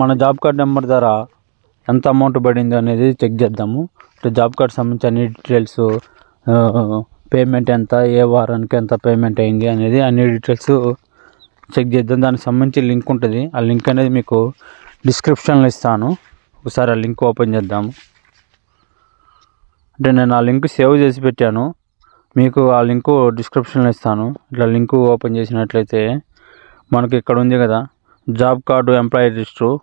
మన job card number ద్వారా ఎంత అమౌంట్ పడింది అనేది చెక్ చేద్దాము. జాబ్ కార్డ్ సంబంధించి అన్ని డీటెయిల్స్, పేమెంట్ ఎంత, ఏ వారానికి ఎంత పేమెంట్ అయింది అనేది అన్ని డీటెయిల్స్ చెక్ చేద్దాం. దానికి సంబంధించి లింక్ ఉంటుంది. ఆ లింక్ అనేది మీకు డిస్క్రిప్షన్లో ఇస్తాను. ఒకసారి ఆ లింక్ ఓపెన్ చేద్దాము. నేను ఆ లింక్ సేవ్ చేసి పెట్టాను, మీకు ఆ లింకు డిస్క్రిప్షన్లో ఇస్తాను. ఇట్లా లింకు ఓపెన్ చేసినట్లయితే మనకి ఇక్కడ ఉంది కదా, job card employee register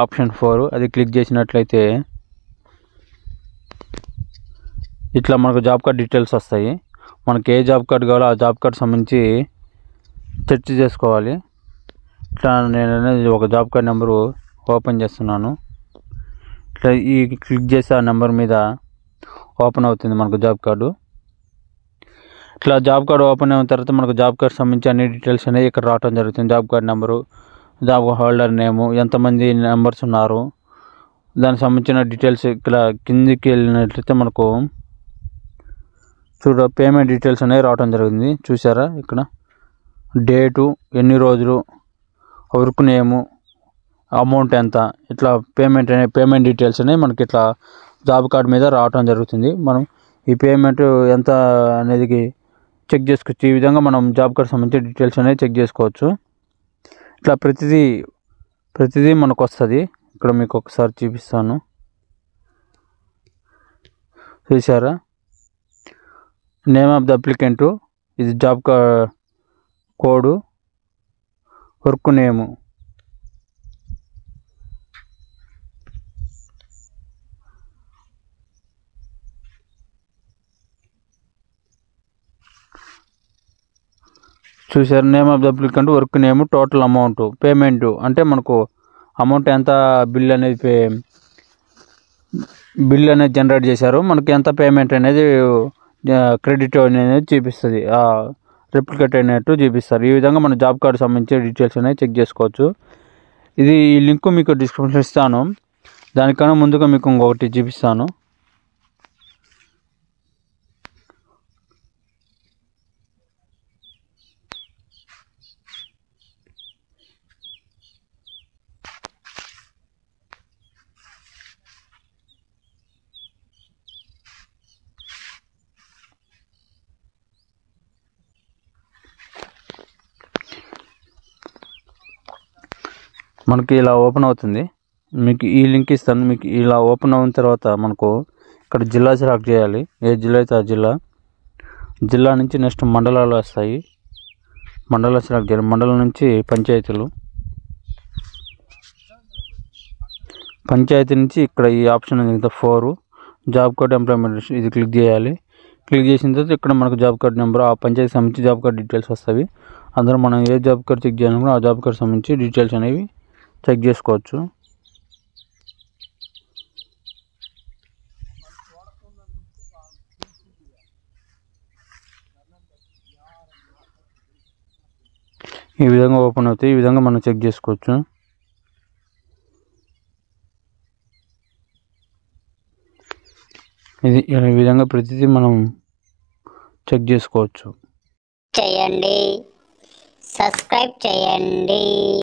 option 4, అది క్లిక్ చేసినట్లయితే ఇట్లా మనకు జాబ్ కార్డ్ డీటెయిల్స్ వస్తాయి. మనకి ఏ జాబ్ కార్డు కావాలో ఆ జాబ్ కార్డు సంబంధించి సెర్చ్ చేసుకోవాలి. ఇట్లా నేను అనేది ఒక జాబ్ కార్డ్ నెంబరు ఓపెన్ చేస్తున్నాను. ఇట్లా ఈ క్లిక్ చేసి ఆ నెంబర్ మీద ఓపెన్ అవుతుంది మనకు జాబ్ కార్డు. ఇట్లా జాబ్ కార్డు ఓపెన్ అయిన తర్వాత మనకు జాబ్ కార్డు సంబంధించి అన్ని డీటెయిల్స్ అనేవి ఇక్కడ రావడం జరుగుతుంది. Job card number, job holder నేము, ఎంతమంది నెంబర్స్ ఉన్నారు, దానికి సంబంధించిన డీటెయిల్స్ ఇక్కడ కిందికి వెళ్ళినట్లయితే మనకు పేమెంట్ డీటెయిల్స్ అనేవి రావడం జరిగింది. చూసారా, ఇక్కడ డేటు, ఎన్ని రోజులు, వర్క్ నేము, అమౌంట్ ఎంత, ఇట్లా పేమెంట్ డీటెయిల్స్ అనేవి మనకి ఇట్లా జాబ్ కార్డు మీద రావడం జరుగుతుంది. మనం ఈ పేమెంట్ ఎంత అనేది చెక్ చేసుకోవచ్చు. ఈ విధంగా మనం జాబ్ కార్డు సంబంధించి డీటెయిల్స్ అనేవి చెక్ చేసుకోవచ్చు. ఇట్లా ప్రతిదీ మనకు వస్తుంది. ఇక్కడ మీకు ఒకసారి చూపిస్తాను. చూసారా, నేమ్ ఆఫ్ ద అప్లికెంట్, ఇది జాబ్ కోడ్, వర్క్ నేము, చూసారు, name of the applicant, work name, total amount, payment అంటే మనకు అమౌంట్ ఎంత, బిల్ అనేది జనరేట్ చేశారు, మనకి ఎంత పేమెంట్ అనేది క్రెడిట్ అనేది చూపిస్తుంది, రిప్లికేట్ అయినట్టు చూపిస్తారు. ఈ విధంగా మన జాబ్ కార్డు సంబంధించిన డీటెయిల్స్ అనేవి చెక్ చేసుకోవచ్చు. ఈ లింక్ మీకు డిస్క్రిప్షన్ ఇస్తాను. దానికన్నా ముందుగా మీకు ఇంకొకటి చూపిస్తాను. మనకి ఇలా ఓపెన్ అవుతుంది. మీకు ఈ లింక్ ఇస్తాను. మీకు ఇలా ఓపెన్ అయిన తర్వాత మనకు ఇక్కడ జిల్లా సెలెక్ట్ చేయాలి. ఏ జిల్లా అయితే ఆ జిల్లా నుంచి నెక్స్ట్ మండలాలు వస్తాయి. మండలం సెలెక్ట్ చేయాలి. మండలం నుంచి పంచాయతీ నుంచి ఇక్కడ ఈ ఆప్షన్ ఉంది 4, జాబ్ కార్డ్ ఎంప్లాయ్మెంట్, ఇది క్లిక్ చేయాలి. క్లిక్ చేసిన తర్వాత ఇక్కడ మనకు జాబ్ కార్డ్ నెంబర్, ఆ పంచాయతీ సంబంధించి జాబ్ కార్డ్ డీటెయిల్స్ వస్తాయి. అందులో మనం ఏ జాబ్ కార్డ్ చెక్ చేయాలనుకున్నా ఆ జాబ్ కార్డ్ సంబంధించి డీటెయిల్స్ అనేవి చెక్ చేసుకోవచ్చు. ఈ విధంగా ఓపెన్ అవుతాయి. ఈ విధంగా మనం చెక్ చేసుకోవచ్చు. ఈ విధంగా ప్రతిదీ మనం చెక్ చేసుకోవచ్చు. సబ్స్క్రైబ్ చేయండి.